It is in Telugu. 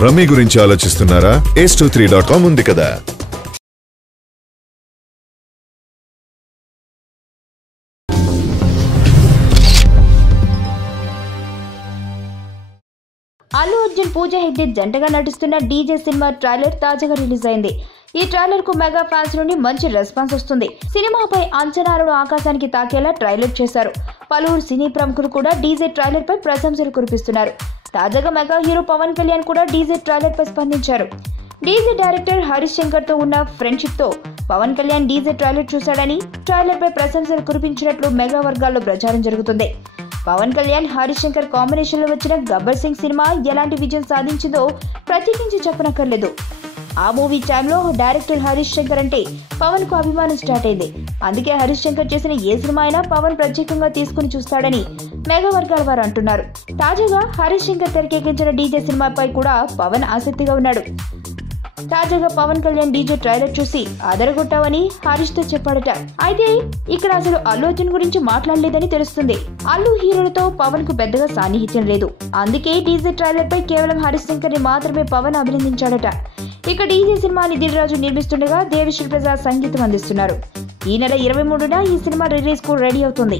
రమ్మీ గురించి ఆలోచిస్తున్నారా? ace23.com ఉంది కదా. అల్లు అర్జున్ పూజా హెగ్డే జంటగా నటిస్తున్న డీజే సినిమా ట్రైలర్ తాజాగా రిలీజ్ అయింది. ఈ ట్రైలర్ కు మెగా ఫ్యాన్స్ నుండి మంచి రెస్పాన్స్ వస్తుంది. సినిమాపై అంచనాలను ఆకాశానికి తాకేలా ట్రైలర్ చేశారు. పలువురు సినీ ప్రముఖులు కూడా డీజే ట్రైలర్ పై ప్రశంసలు కురిపిస్తున్నారు. తాజాగా మెగా హీరో పవన్ కళ్యాణ్ కూడా డీజే ట్రైలర్ పై స్పందించారు. డీజే డైరెక్టర్ హరీష్ శంకర్ తో ఉన్న ఫ్రెండ్షిప్ తో పవన్ కళ్యాణ్ డీజే ట్రైలర్ చూశాడని, ట్రైలర్ పై ప్రశంసలు కురిపించినట్లు మెగా వర్గాల్లో ప్రచారం జరుగుతుంది. పవన్ కళ్యాణ్ హరీష్ శంకర్ కాంబినేషన్ లో వచ్చిన గబ్బర్ సింగ్ సినిమా ఎలాంటి విజయం సాధించిందో ప్రత్యేకించి చెప్పనక్కర్లేదు. ఆ మూవీ టైంలో డైరెక్టర్ హరీష్ శంకర్ అంటే పవన్ కు అభిమానం స్టార్ట్ అయింది. అందుకే హరీష్ శంకర్ చేసిన ఏ సినిమా అయినా పవన్ ప్రత్యేకంగా తీసుకుని చూస్తాడని మెగా వర్గాల వారు అంటున్నారు. తాజాగా హరీష్ శంకర్ తెరకెక్కించిన డీజే సినిమాపై కూడా పవన్ ఆసక్తిగా ఉన్నాడు. తాజాగా పవన్ కళ్యాణ్ డీజే ట్రైలర్ చూసి అదరగొట్టావని హరీష్ తో చెప్పాడట. అయితే ఇక్కడ అసలు అల్లు అర్జున్ గురించి మాట్లాడలేదని తెలుస్తుంది. అల్లు హీరోలతో పవన్ కు పెద్దగా సాన్నిహిత్యం లేదు. అందుకే డీజే ట్రైలర్ పై కేవలం హరీష్ శంకర్ ని మాత్రమే పవన్ అభినందించాడట. ఇక డీజే సినిమాని దిల్ రాజు నిర్మిస్తుండగా దేవిశ్రీ ప్రసాద్ సంగీతం అందిస్తున్నారు. ఈ నెల 23న ఈ సినిమా రిలీజ్ కు రెడీ అవుతుంది.